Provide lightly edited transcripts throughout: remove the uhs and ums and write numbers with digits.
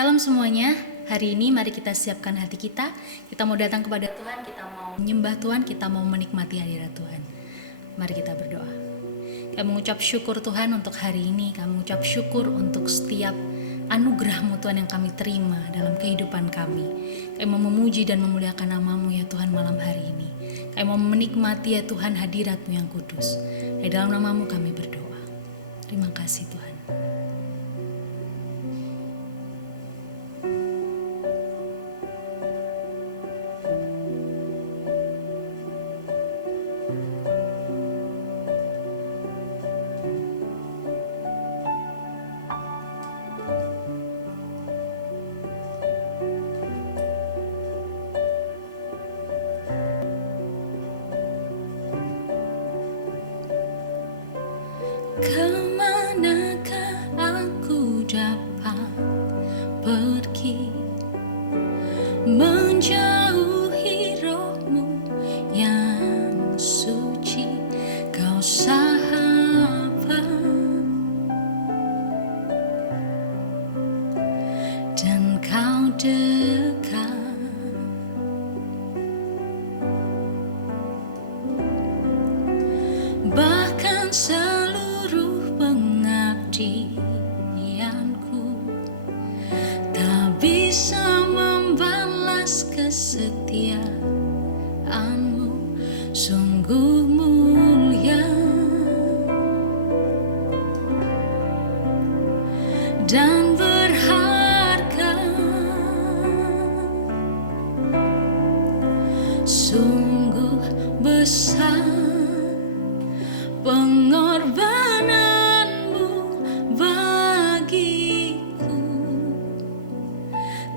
Shalom semuanya, hari ini mari kita siapkan hati kita. Kita mau datang kepada Tuhan, kita mau menyembah Tuhan, kita mau menikmati hadirat Tuhan. Mari kita berdoa. Kami mengucap syukur Tuhan untuk hari ini, kami mengucap syukur untuk setiap anugerah-Mu Tuhan yang kami terima dalam kehidupan kami. Kami mau memuji dan memuliakan nama-Mu ya Tuhan malam hari ini. Kami mau menikmati ya Tuhan hadirat-Mu yang kudus. Di dalam nama-Mu kami berdoa. Terima kasih Tuhan. Kemanakah aku dapat pergi menjauhi roh-Mu yang suci, Kau sahabat dan Kau dekat. Bahkan seluruh pengabdianku tak bisa membalas kesetiaan-Mu, sungguh mulia dan berharga, sungguh besar pengorbanan-Mu bagiku,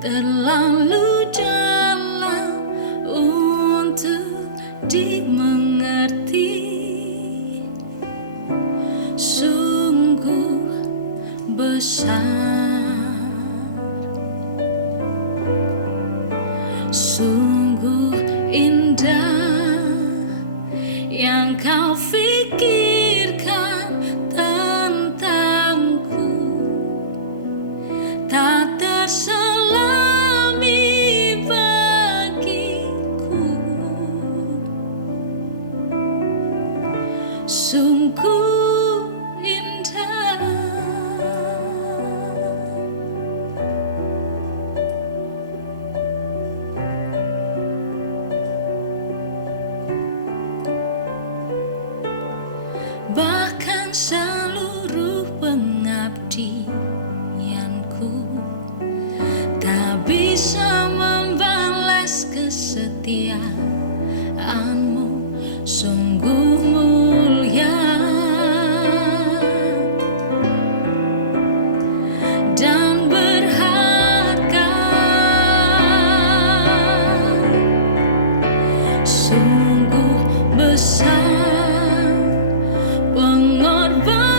terlalu dalam untuk dimengerti, sungguh besar, sungguh indah yang Kau pikirkan tentangku, tak terselami bagiku, sungguh indah. Bahkan seluruh pengabdianku tak bisa membalas kesetiaan-Mu, sungguh mulia dan berharga, sungguh besar pengorbanan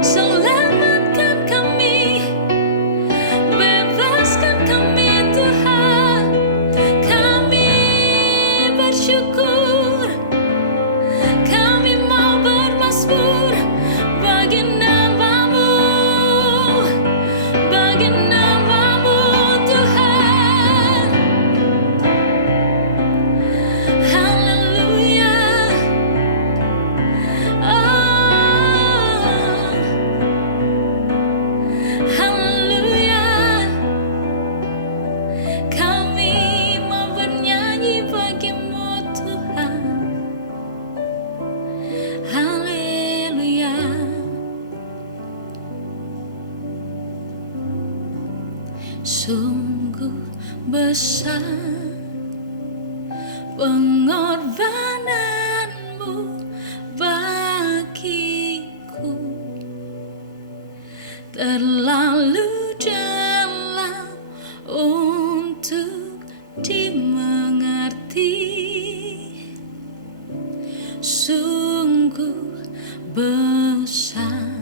Selamatkan kami, bebaskan kami Tuhan. Kami bersyukur, kami mau bermazmur bagi nama-Mu, bagi nama-Mu Tuhan. Haleluya. Oh, haleluya. Kami mau bernyanyi bagi-Mu Tuhan. Haleluya. Sungguh besar pengorbanan-Mu bagiku, terlalu dalam untuk dimengerti. Sungguh besar,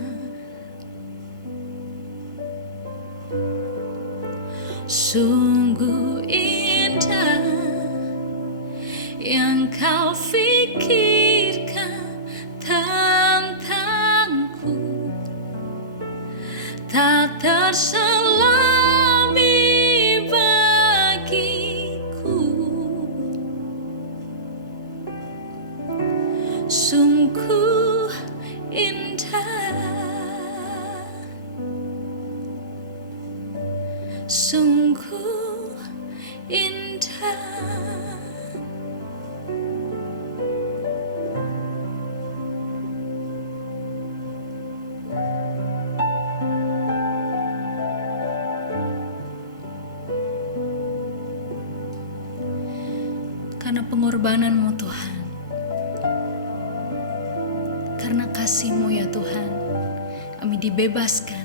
sungguh indah yang Kau fikirkan tentangku, tak terselami bagiku. Sungguh indah, sungguh indah. Karena pengorbanan-Mu Tuhan, karena kasih-Mu ya Tuhan, kami dibebaskan,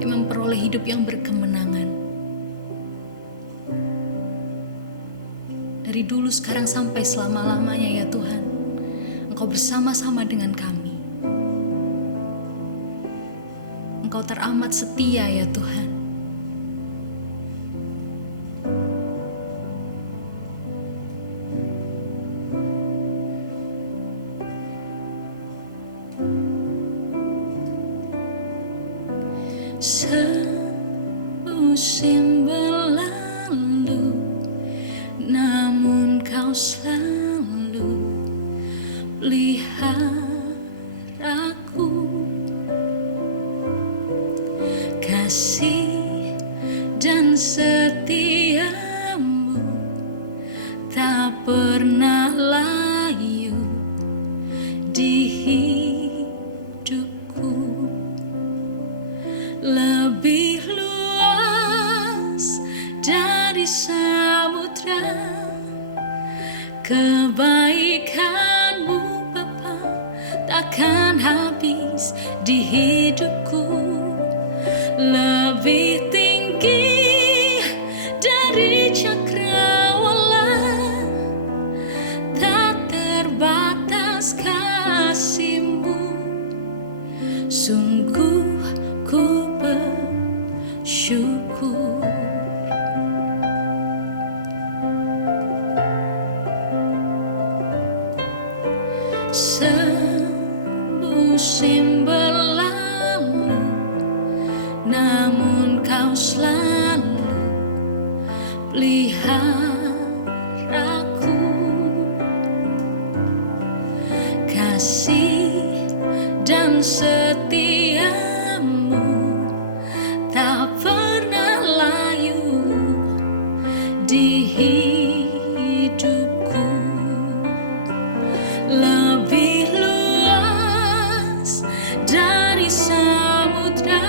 kami memperoleh hidup yang berkemenangan. Dari dulu, sekarang, sampai selama-lamanya ya Tuhan, Engkau bersama-sama dengan kami. Engkau teramat setia ya Tuhan. Semusim berlalu, namun Kau selalu peliharaku. Kasih dan setia-Mu tak pernah layu di hidupku. Lebih luas dari samudra kebaikan-Mu Bapa, takkan habis di hidupku. Lebih tinggi dari cakrawala, tak terbatas kasih-Mu. Sungguh ku bersyukur. Semusim berlalu, namun Kau selalu peliharaku. Kasih dan setia-Mu tak pernah layu di hidupku. Lebih luas dari samudra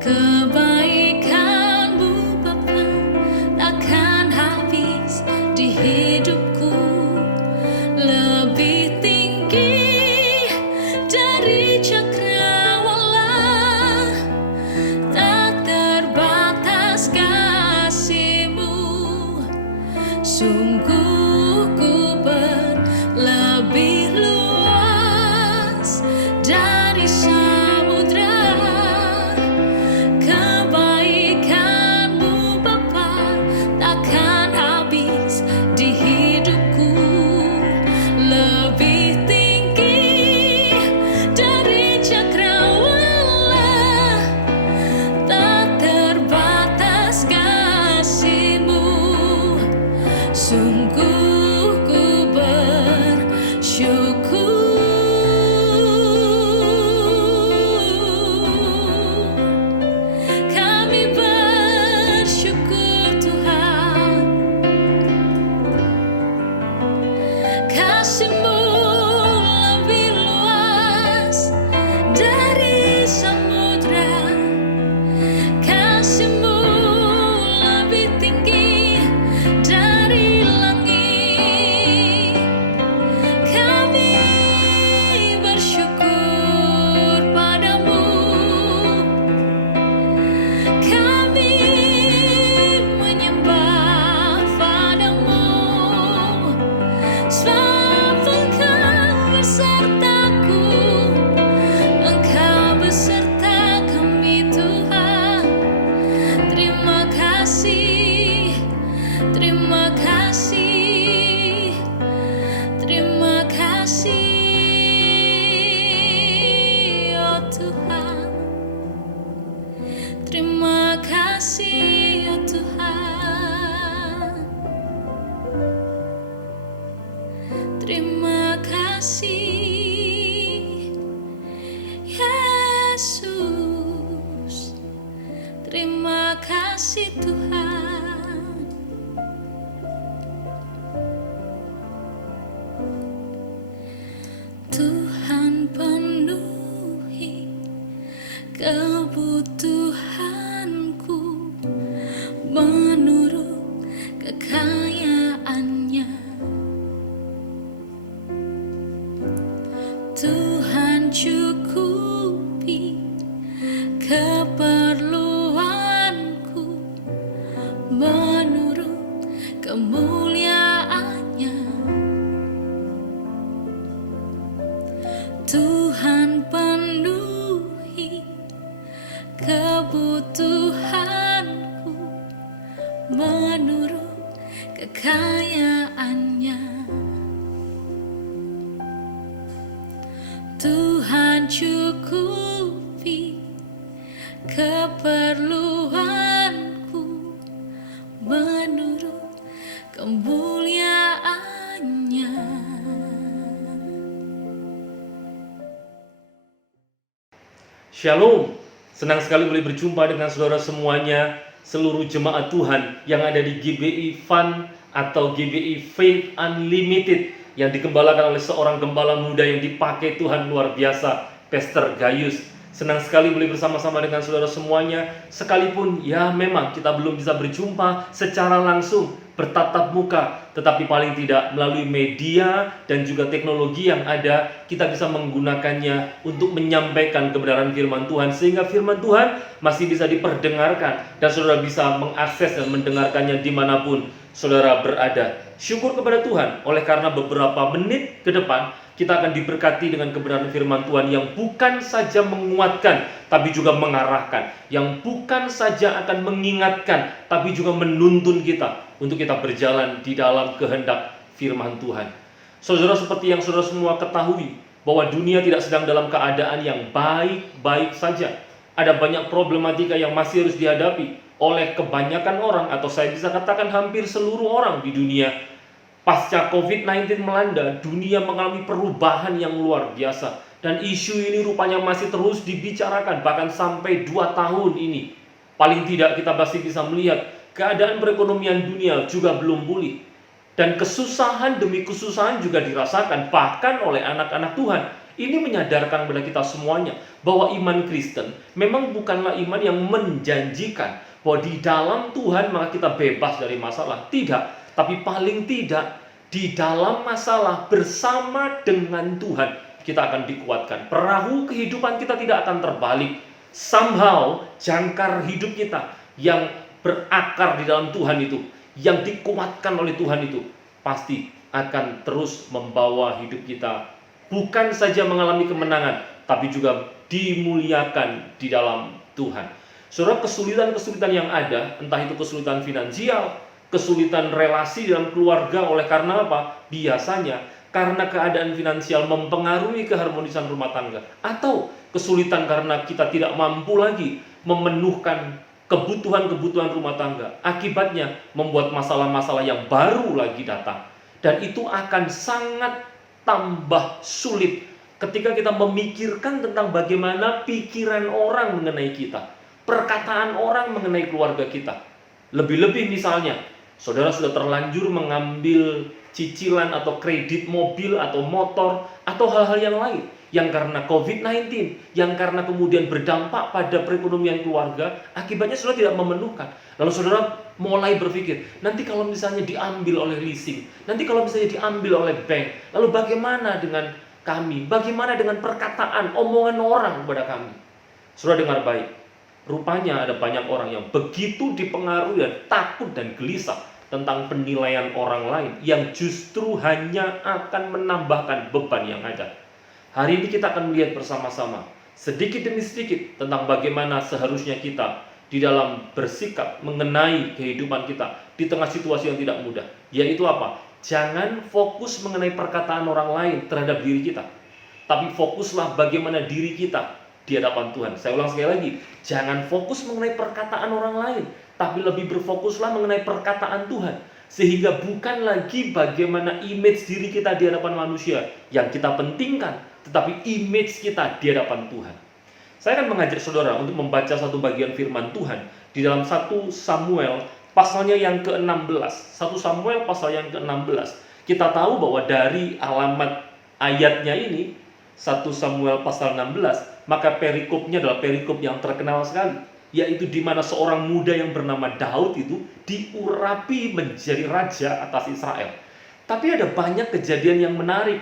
kebaikan-Mu Bapa, takkan habis di hidupku. Lebih tinggi dari cakrawala, tak terbatas kasih-Mu. Sungguh ku lebih luas kebutuhanku menurut kekayaannya. Tuhan cukupi keperluanku menurut kemuliaannya. Tuhan penuhi kebutuhanku menurut kekayaannya. Tuhan cukupi keperluanku menurut kemuliaannya. Shalom, senang sekali boleh berjumpa dengan saudara semuanya, seluruh jemaat Tuhan yang ada di GBI Fun atau GBI Faith Unlimited yang digembalakan oleh seorang gembala muda yang dipakai Tuhan luar biasa, Pastor Gayus. Senang sekali boleh bersama-sama dengan saudara semuanya, sekalipun ya memang kita belum bisa berjumpa secara langsung, bertatap muka, tetapi paling tidak melalui media dan juga teknologi yang ada, kita bisa menggunakannya untuk menyampaikan kebenaran firman Tuhan, sehingga firman Tuhan masih bisa diperdengarkan dan saudara bisa mengakses dan mendengarkannya dimanapun saudara berada. Syukur kepada Tuhan, oleh karena beberapa menit ke depan kita akan diberkati dengan kebenaran firman Tuhan yang bukan saja menguatkan, tapi juga mengarahkan, yang bukan saja akan mengingatkan, tapi juga menuntun kita untuk kita berjalan di dalam kehendak firman Tuhan. Saudara, seperti yang saudara semua ketahui, bahwa dunia tidak sedang dalam keadaan yang baik-baik saja. Ada banyak problematika yang masih harus dihadapi oleh kebanyakan orang, atau saya bisa katakan hampir seluruh orang di dunia. Pasca COVID-19 melanda, dunia mengalami perubahan yang luar biasa. Dan isu ini rupanya masih terus dibicarakan, bahkan sampai 2 tahun ini. Paling tidak kita pasti bisa melihat keadaan perekonomian dunia juga belum pulih. Dan kesusahan demi kesusahan juga dirasakan, bahkan oleh anak-anak Tuhan. Ini menyadarkan kepada kita semuanya bahwa iman Kristen memang bukanlah iman yang menjanjikan bahwa di dalam Tuhan maka kita bebas dari masalah. Tidak. Tapi paling tidak di dalam masalah bersama dengan Tuhan kita akan dikuatkan. Perahu kehidupan kita tidak akan terbalik. Somehow jangkar hidup kita yang berakar di dalam Tuhan itu, yang dikuatkan oleh Tuhan itu, pasti akan terus membawa hidup kita bukan saja mengalami kemenangan, tapi juga dimuliakan di dalam Tuhan. Saudara, kesulitan-kesulitan yang ada, entah itu kesulitan finansial, kesulitan relasi dalam keluarga, oleh karena apa? Biasanya karena keadaan finansial mempengaruhi keharmonisan rumah tangga, atau kesulitan karena kita tidak mampu lagi memenuhkan kebutuhan-kebutuhan rumah tangga. Akibatnya membuat masalah-masalah yang baru lagi datang. Dan itu akan sangat tambah sulit ketika kita memikirkan tentang bagaimana pikiran orang mengenai kita, perkataan orang mengenai keluarga kita. Lebih-lebih misalnya saudara sudah terlanjur mengambil cicilan atau kredit mobil atau motor atau hal-hal yang lain yang karena COVID-19, yang karena kemudian berdampak pada perekonomian keluarga, akibatnya saudara tidak memenuhkan. Lalu saudara mulai berpikir, nanti kalau misalnya diambil oleh leasing, nanti kalau misalnya diambil oleh bank, lalu bagaimana dengan kami? Bagaimana dengan perkataan, omongan orang kepada kami? Saudara dengar baik, rupanya ada banyak orang yang begitu dipengaruhi dan takut dan gelisah tentang penilaian orang lain, yang justru hanya akan menambahkan beban yang ada. Hari ini kita akan melihat bersama-sama sedikit demi sedikit tentang bagaimana seharusnya kita di dalam bersikap mengenai kehidupan kita di tengah situasi yang tidak mudah. Yaitu apa? Jangan fokus mengenai perkataan orang lain terhadap diri kita, tapi fokuslah bagaimana diri kita di hadapan Tuhan. Saya ulang sekali lagi, jangan fokus mengenai perkataan orang lain, tapi lebih berfokuslah mengenai perkataan Tuhan. Sehingga bukan lagi bagaimana image diri kita di hadapan manusia yang kita pentingkan, tetapi image kita di hadapan Tuhan. Saya akan mengajak saudara untuk membaca satu bagian firman Tuhan di dalam 1 Samuel pasalnya yang ke-16. 1 Samuel pasal yang ke-16. Kita tahu bahwa dari alamat ayatnya ini, 1 Samuel pasal 16, maka perikopnya adalah perikop yang terkenal sekali, yaitu di mana seorang muda yang bernama Daud itu diurapi menjadi raja atas Israel. Tapi ada banyak kejadian yang menarik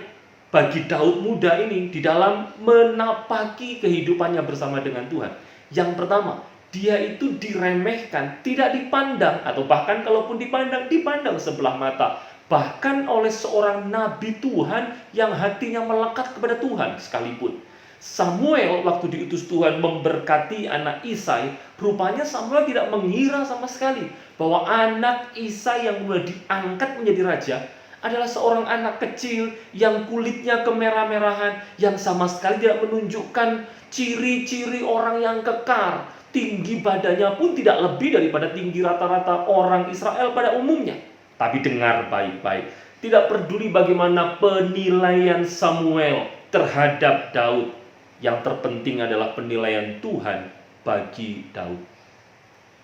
bagi Daud muda ini di dalam menapaki kehidupannya bersama dengan Tuhan. Yang pertama, dia itu diremehkan, tidak dipandang, atau bahkan kalaupun dipandang sebelah mata. Bahkan oleh seorang nabi Tuhan yang hatinya melekat kepada Tuhan sekalipun. Samuel waktu diutus Tuhan memberkati anak Isai, rupanya Samuel tidak mengira sama sekali bahwa anak Isai yang mulai diangkat menjadi raja adalah seorang anak kecil yang kulitnya kemerah-merahan, yang sama sekali tidak menunjukkan ciri-ciri orang yang kekar. Tinggi badannya pun tidak lebih daripada tinggi rata-rata orang Israel pada umumnya. Tapi dengar baik-baik, tidak peduli bagaimana penilaian Samuel terhadap Daud, yang terpenting adalah penilaian Tuhan bagi Daud.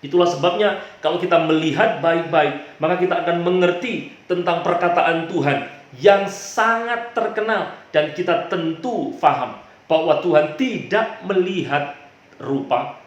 Itulah sebabnya kalau kita melihat baik-baik, maka kita akan mengerti tentang perkataan Tuhan yang sangat terkenal, dan kita tentu paham bahwa Tuhan tidak melihat rupa,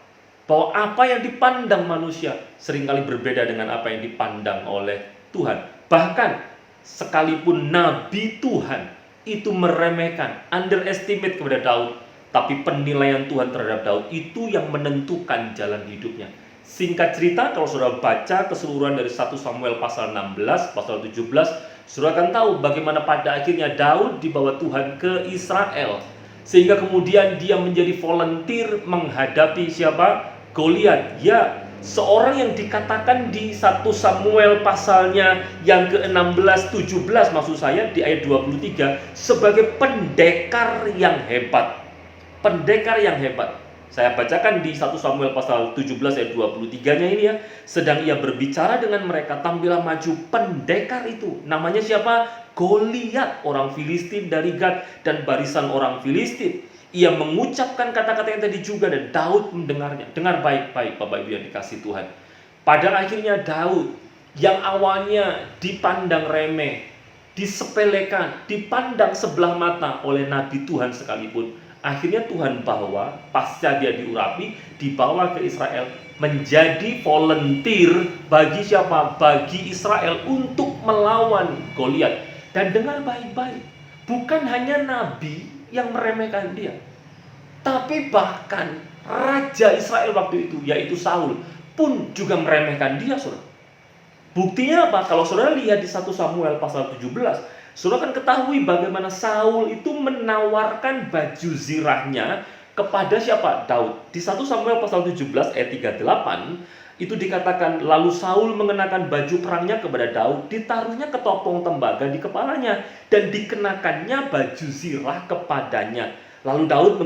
bahwa apa yang dipandang manusia seringkali berbeda dengan apa yang dipandang oleh Tuhan. Bahkan sekalipun nabi Tuhan itu meremehkan, underestimate kepada Daud, tapi penilaian Tuhan terhadap Daud itu yang menentukan jalan hidupnya. Singkat cerita, kalau saudara baca keseluruhan dari 1 Samuel pasal 16, pasal 17, saudara akan tahu bagaimana pada akhirnya Daud dibawa Tuhan ke Israel, sehingga kemudian dia menjadi volunteer menghadapi siapa? Goliat. Ya, seorang yang dikatakan di 1 Samuel pasalnya yang ke-16, 17 maksud saya, di ayat 23, sebagai pendekar yang hebat. Pendekar yang hebat. Saya bacakan di 1 Samuel pasal 17 ayat 23-nya ini ya. Sedang ia berbicara dengan mereka, tampillah maju pendekar itu. Namanya siapa? Goliat, orang Filistin dari Gad dan barisan orang Filistin. Ia mengucapkan kata-kata yang tadi juga, dan Daud mendengarnya. Dengar baik-baik Bapak Ibu yang dikasih Tuhan. Pada akhirnya Daud yang awalnya dipandang remeh, disepelekan, dipandang sebelah mata oleh nabi Tuhan sekalipun, akhirnya Tuhan bawa, pasca dia diurapi, dibawa ke Israel, menjadi volunteer bagi siapa? Bagi Israel untuk melawan Goliat. Dan dengar baik-baik, bukan hanya nabi yang meremehkan dia, tapi bahkan raja Israel waktu itu, yaitu Saul, pun juga meremehkan dia, saudara. Buktinya apa? Kalau saudara lihat di 1 Samuel pasal 17, saudara akan ketahui bagaimana Saul itu menawarkan baju zirahnya kepada siapa? Daud. Di 1 Samuel pasal 17 ayat 38 itu dikatakan, lalu Saul mengenakan baju perangnya kepada Daud, ditaruhnya ketopong tembaga di kepalanya, dan dikenakannya baju zirah kepadanya. Lalu Daud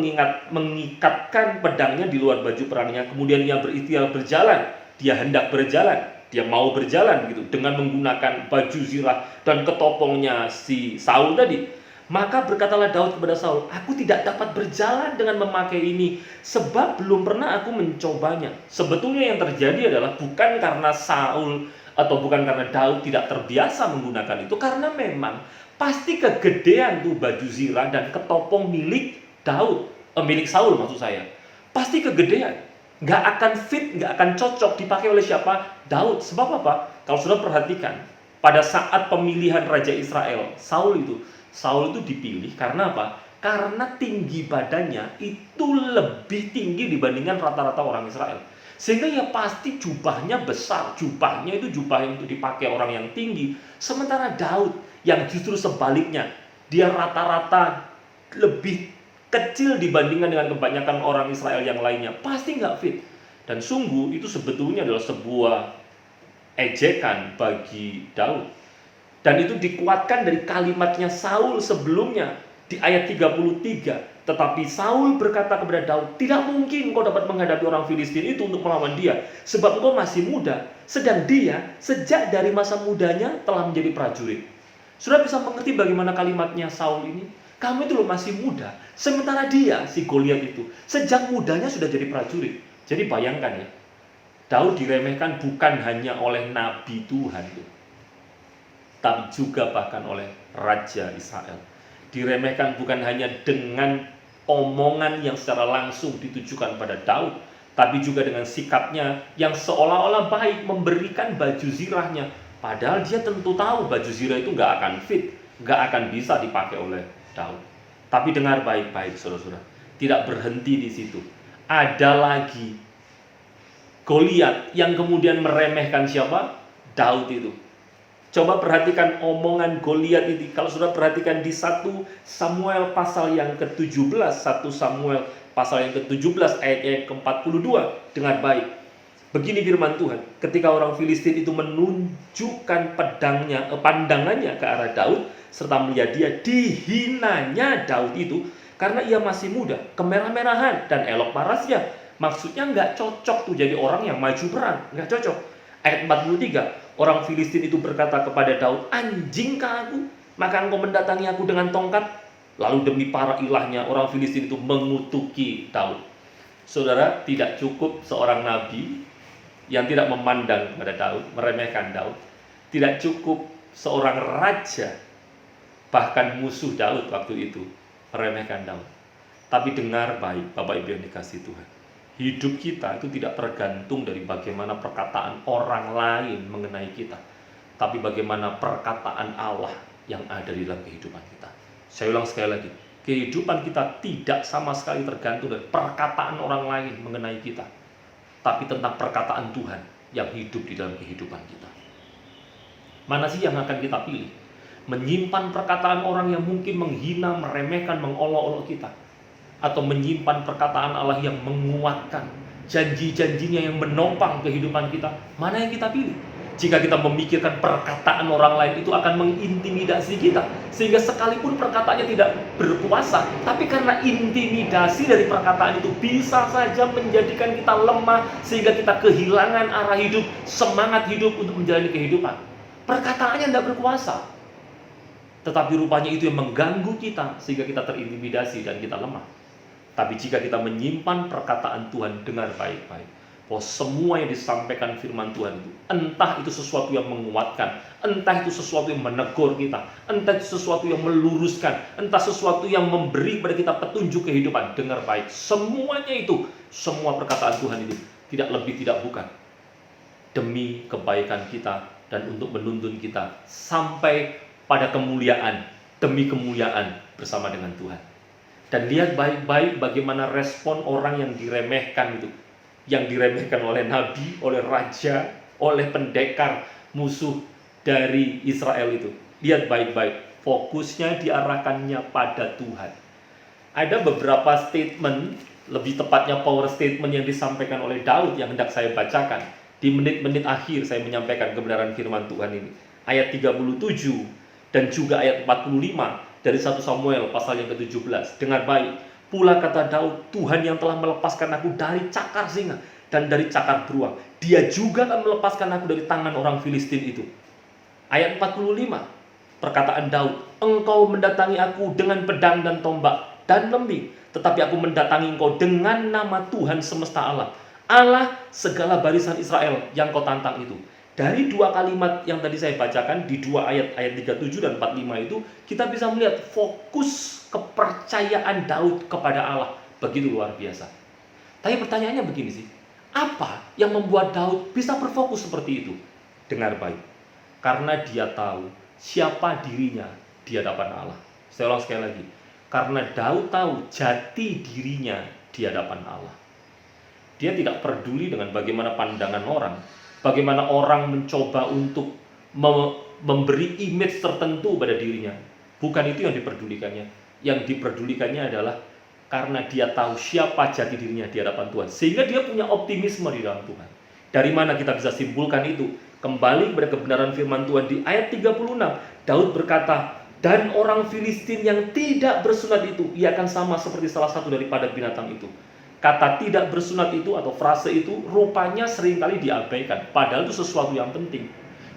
mengikatkan pedangnya di luar baju perangnya, kemudian ia berikhtiar berjalan. Dia hendak berjalan, dia mau berjalan gitu, dengan menggunakan baju zirah dan ketopongnya si Saul tadi. Maka berkatalah Daud kepada Saul, aku tidak dapat berjalan dengan memakai ini, sebab belum pernah aku mencobanya. Sebetulnya yang terjadi adalah bukan karena Saul atau bukan karena Daud tidak terbiasa menggunakan itu, karena memang pasti kegedean tuh baju zirah dan ketopong milik Daud, milik Saul maksud saya. Pasti kegedean, nggak akan fit, nggak akan cocok dipakai oleh siapa? Daud. Sebab apa? Kalau sudah perhatikan, pada saat pemilihan Raja Israel, Saul itu dipilih karena apa? Karena tinggi badannya itu lebih tinggi dibandingkan rata-rata orang Israel. Sehingga ya pasti jubahnya besar. Jubahnya itu jubah yang untuk dipakai orang yang tinggi. Sementara Daud yang justru sebaliknya, dia rata-rata lebih kecil dibandingkan dengan kebanyakan orang Israel yang lainnya. Pasti nggak fit. Dan sungguh itu sebetulnya adalah sebuah ejekan bagi Daud. Dan itu dikuatkan dari kalimatnya Saul sebelumnya di ayat 33. Tetapi Saul berkata kepada Daud, tidak mungkin kau dapat menghadapi orang Filistin itu untuk melawan dia, sebab engkau masih muda, sedang dia sejak dari masa mudanya telah menjadi prajurit. Sudah bisa mengerti bagaimana kalimatnya Saul ini? Kamu itu loh masih muda, sementara dia, si Goliat itu, sejak mudanya sudah jadi prajurit. Jadi bayangkan ya, Daud diremehkan bukan hanya oleh nabi Tuhan itu, tapi juga bahkan oleh Raja Israel. diremehkan bukan hanya dengan omongan yang secara langsung ditujukan pada Daud, tapi juga dengan sikapnya yang seolah-olah baik, memberikan baju zirahnya. Padahal dia tentu tahu baju zirah itu nggak akan fit, nggak akan bisa dipakai oleh Daud. Tapi dengar baik-baik, saudara-saudara, tidak berhenti di situ. Ada lagi Goliat yang kemudian meremehkan siapa? Daud itu. Coba perhatikan omongan Goliat ini. Kalau sudah perhatikan di 1 Samuel pasal yang ke-17, 1 Samuel pasal yang ke-17 ayat ke-42, dengar baik. Begini firman Tuhan, ketika orang Filistin itu menunjukkan pandangannya ke arah Daud, serta melihat dia dihinanya Daud itu, karena ia masih muda, kemerah-merahan dan elok parasnya. Maksudnya nggak cocok tuh jadi orang yang maju perang, nggak cocok. Ayat 43, orang Filistin itu berkata kepada Daud, "Anjingkah aku, maka engkau mendatangi aku dengan tongkat?" Lalu demi para ilahnya, orang Filistin itu mengutuki Daud. Saudara, tidak cukup seorang nabi yang tidak memandang kepada Daud, meremehkan Daud. Tidak cukup seorang raja, bahkan musuh Daud waktu itu, meremehkan Daud. Tapi dengar baik, Bapak Ibu yang dikasihi Tuhan, hidup kita itu tidak tergantung dari bagaimana perkataan orang lain mengenai kita, tapi bagaimana perkataan Allah yang ada di dalam kehidupan kita. Saya ulang sekali lagi, kehidupan kita tidak sama sekali tergantung dari perkataan orang lain mengenai kita, tapi tentang perkataan Tuhan yang hidup di dalam kehidupan kita. Mana sih yang akan kita pilih? Menyimpan perkataan orang yang mungkin menghina, meremehkan, mengolok-olok kita, atau menyimpan perkataan Allah yang menguatkan, janji-janjinya yang menopang kehidupan kita? Mana yang kita pilih? Jika kita memikirkan perkataan orang lain itu akan mengintimidasi kita, sehingga sekalipun perkataannya tidak berkuasa, tapi karena intimidasi dari perkataan itu bisa saja menjadikan kita lemah, sehingga kita kehilangan arah hidup, semangat hidup untuk menjalani kehidupan. Perkataannya tidak berkuasa, tetapi rupanya itu yang mengganggu kita, sehingga kita terintimidasi dan kita lemah. Tapi jika kita menyimpan perkataan Tuhan, dengar baik-baik, bahwa semua yang disampaikan firman Tuhan itu, entah itu sesuatu yang menguatkan, entah itu sesuatu yang menegur kita, entah itu sesuatu yang meluruskan, entah sesuatu yang memberi kepada kita petunjuk kehidupan, dengar baik, semuanya itu, semua perkataan Tuhan itu tidak lebih tidak bukan demi kebaikan kita dan untuk menuntun kita sampai pada kemuliaan, demi kemuliaan bersama dengan Tuhan. Dan lihat baik-baik bagaimana respon orang yang diremehkan itu, yang diremehkan oleh nabi, oleh raja, oleh pendekar musuh dari Israel itu. Lihat baik-baik, fokusnya diarahkannya pada Tuhan. Ada beberapa statement, lebih tepatnya power statement yang disampaikan oleh Daud yang hendak saya bacakan. Di menit-menit akhir saya menyampaikan kebenaran firman Tuhan ini. Ayat 37 dan juga ayat 45 dari 1 Samuel pasal yang ke-17. Dengar baik. Pula kata Daud, Tuhan yang telah melepaskan aku dari cakar singa dan dari cakar beruang, Dia juga akan melepaskan aku dari tangan orang Filistin itu. Ayat 45, perkataan Daud, engkau mendatangi aku dengan pedang dan tombak dan lembing, tetapi aku mendatangi engkau dengan nama Tuhan semesta alam, Allah segala barisan Israel yang kau tantang itu. Dari dua kalimat yang tadi saya bacakan, di dua ayat 37 dan 45 itu, kita bisa melihat fokus kepercayaan Daud kepada Allah begitu luar biasa. Tapi pertanyaannya begini sih, apa yang membuat Daud bisa berfokus seperti itu? Dengar baik, karena dia tahu siapa dirinya di hadapan Allah. Saya ulang sekali lagi, karena Daud tahu jati dirinya di hadapan Allah. Dia tidak peduli dengan bagaimana pandangan orang, bagaimana orang mencoba untuk memberi image tertentu pada dirinya. Bukan itu yang diperdulikannya. Yang diperdulikannya adalah karena dia tahu siapa jati dirinya di hadapan Tuhan, sehingga dia punya optimisme di dalam Tuhan. Dari mana kita bisa simpulkan itu? Kembali kepada kebenaran firman Tuhan di ayat 36. Daud berkata, dan orang Filistin yang tidak bersunat itu, ia akan sama seperti salah satu daripada binatang itu. Kata tidak bersunat itu atau frase itu rupanya seringkali diabaikan, padahal itu sesuatu yang penting.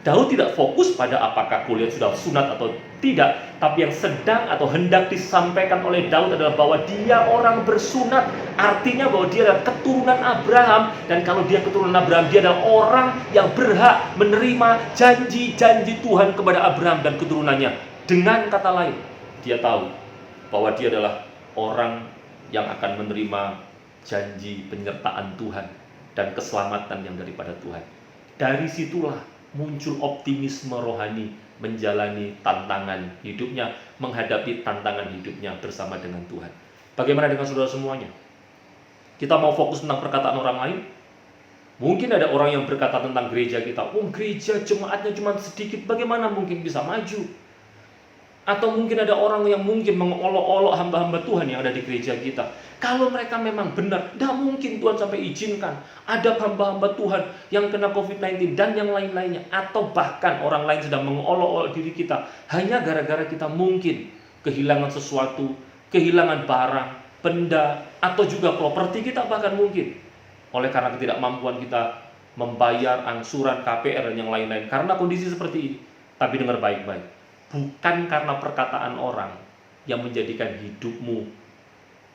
Daud tidak fokus pada apakah Goliat sudah sunat atau tidak, tapi yang sedang atau hendak disampaikan oleh Daud adalah bahwa dia orang bersunat, artinya bahwa dia adalah keturunan Abraham, dan kalau dia keturunan Abraham, dia adalah orang yang berhak menerima janji-janji Tuhan kepada Abraham dan keturunannya. Dengan kata lain, dia tahu bahwa dia adalah orang yang akan menerima janji penyertaan Tuhan dan keselamatan yang daripada Tuhan. Dari situlah muncul optimisme rohani menjalani tantangan hidupnya, menghadapi tantangan hidupnya bersama dengan Tuhan. Bagaimana dengan saudara semuanya? Kita mau fokus tentang perkataan orang lain? Mungkin ada orang yang berkata tentang gereja kita, gereja jemaatnya cuma sedikit, bagaimana mungkin bisa maju? Atau mungkin ada orang yang mungkin mengolok-olok hamba-hamba Tuhan yang ada di gereja kita. Kalau mereka memang benar, tidak mungkin Tuhan sampai izinkan ada hamba-hamba Tuhan yang kena COVID-19 dan yang lain-lainnya. Atau bahkan orang lain sedang mengolok-olok diri kita hanya gara-gara kita mungkin kehilangan sesuatu, kehilangan barang, benda, atau juga properti kita bahkan mungkin. Oleh karena ketidakmampuan kita membayar angsuran KPR dan yang lain-lain. Karena kondisi seperti ini. Tapi dengar baik-baik. Bukan karena perkataan orang yang menjadikan hidupmu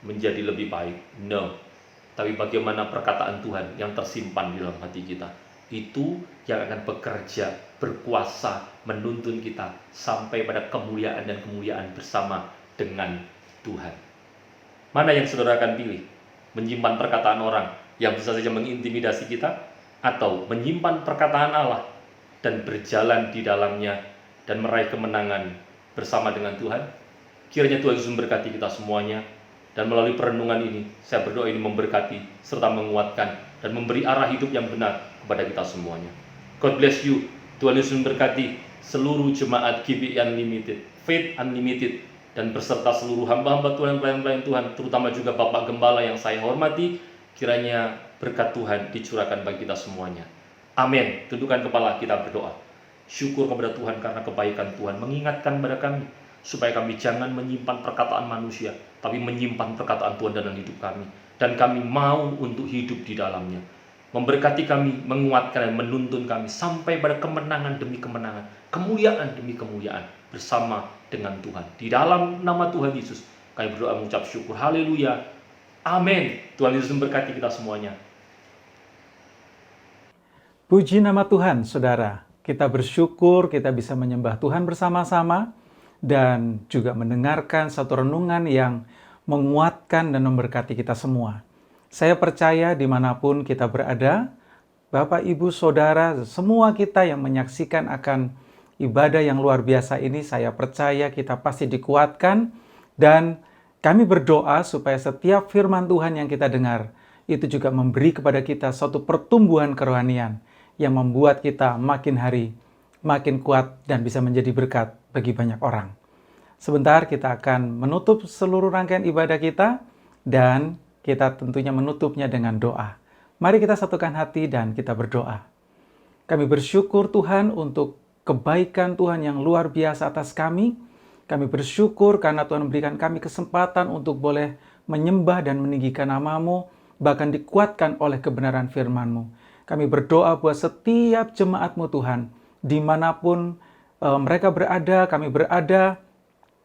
menjadi lebih baik. No. Tapi bagaimana perkataan Tuhan yang tersimpan di dalam hati kita. Itu yang akan bekerja, berkuasa, menuntun kita sampai pada kemuliaan dan kemuliaan bersama dengan Tuhan. Mana yang saudara akan pilih? Menyimpan perkataan orang yang bisa saja mengintimidasi kita, atau menyimpan perkataan Allah dan berjalan di dalamnya dan meraih kemenangan bersama dengan Tuhan? Kiranya Tuhan Yesus memberkati kita semuanya, dan melalui perenungan ini saya berdoa ini memberkati serta menguatkan dan memberi arah hidup yang benar kepada kita semuanya. God bless you. Tuhan Yesus memberkati seluruh jemaat GBI Unlimited, Faith Unlimited, dan beserta seluruh hamba-hamba Tuhan, pelayan-pelayan Tuhan, terutama juga Bapak Gembala yang saya hormati. Kiranya berkat Tuhan dicurahkan bagi kita semuanya. Amin. Tundukkan kepala, kita berdoa. Syukur kepada Tuhan karena kebaikan Tuhan mengingatkan kepada kami supaya kami jangan menyimpan perkataan manusia, tapi menyimpan perkataan Tuhan dalam hidup kami, dan kami mau untuk hidup di dalamnya. Memberkati kami, menguatkan dan menuntun kami sampai pada kemenangan demi kemenangan, kemuliaan demi kemuliaan bersama dengan Tuhan. Di dalam nama Tuhan Yesus kami berdoa mengucap syukur. Haleluya. Amin. Tuhan Yesus memberkati kita semuanya. Puji nama Tuhan, saudara. Kita bersyukur kita bisa menyembah Tuhan bersama-sama dan juga mendengarkan satu renungan yang menguatkan dan memberkati kita semua. Saya percaya dimanapun kita berada, Bapak, Ibu, Saudara, semua kita yang menyaksikan akan ibadah yang luar biasa ini, saya percaya kita pasti dikuatkan, dan kami berdoa supaya setiap firman Tuhan yang kita dengar itu juga memberi kepada kita suatu pertumbuhan kerohanian yang membuat kita makin hari makin kuat dan bisa menjadi berkat bagi banyak orang. Sebentar kita akan menutup seluruh rangkaian ibadah kita, dan kita tentunya menutupnya dengan doa. Mari kita satukan hati dan kita berdoa. Kami bersyukur Tuhan untuk kebaikan Tuhan yang luar biasa atas kami. Kami bersyukur karena Tuhan memberikan kami kesempatan untuk boleh menyembah dan meninggikan nama-Mu, bahkan dikuatkan oleh kebenaran firman-Mu. Kami berdoa buat setiap jemaat-Mu Tuhan, dimanapun mereka berada,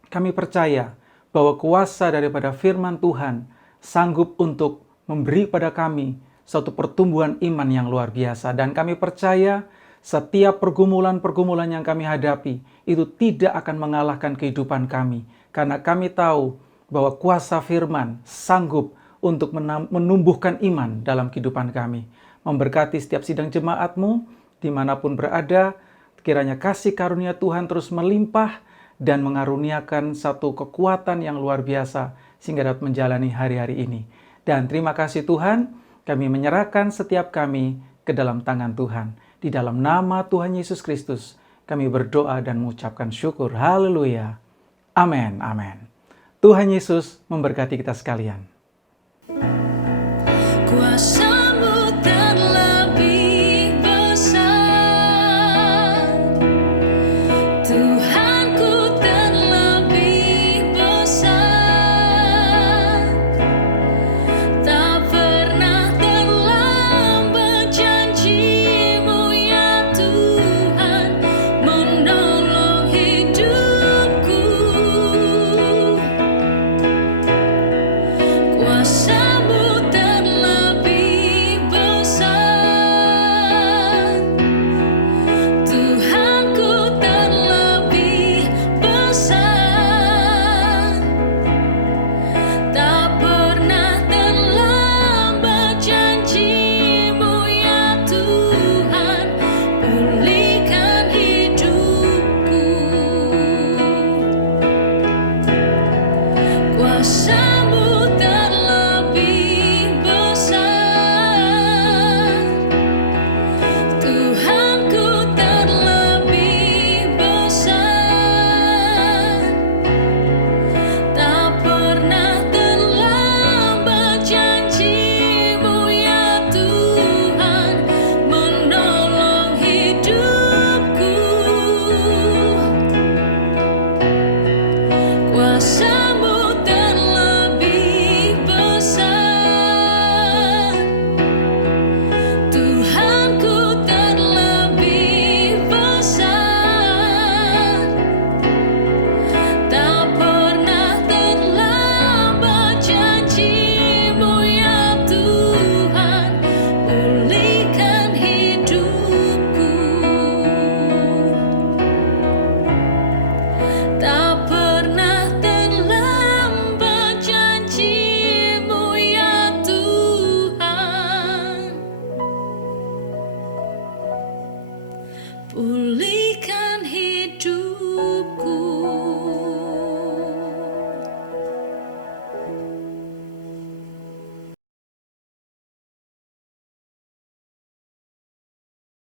kami percaya bahwa kuasa daripada firman Tuhan sanggup untuk memberi pada kami suatu pertumbuhan iman yang luar biasa. Dan kami percaya setiap pergumulan-pergumulan yang kami hadapi itu tidak akan mengalahkan kehidupan kami. Karena kami tahu bahwa kuasa firman sanggup untuk menumbuhkan iman dalam kehidupan kami. Memberkati setiap sidang jemaat-Mu dimanapun berada, kiranya kasih karunia Tuhan terus melimpah dan mengaruniakan satu kekuatan yang luar biasa sehingga dapat menjalani hari-hari ini. Dan terima kasih Tuhan, kami menyerahkan setiap kami ke dalam tangan Tuhan. Di dalam nama Tuhan Yesus Kristus, kami berdoa dan mengucapkan syukur. Haleluya. Amin. Amin. Tuhan Yesus memberkati kita sekalian. Kuasa-Mu terlebih besar, Tuhanku terlebih besar. Tak pernah terlambat janji-Mu ya Tuhan, menolong hidupku. Kuasa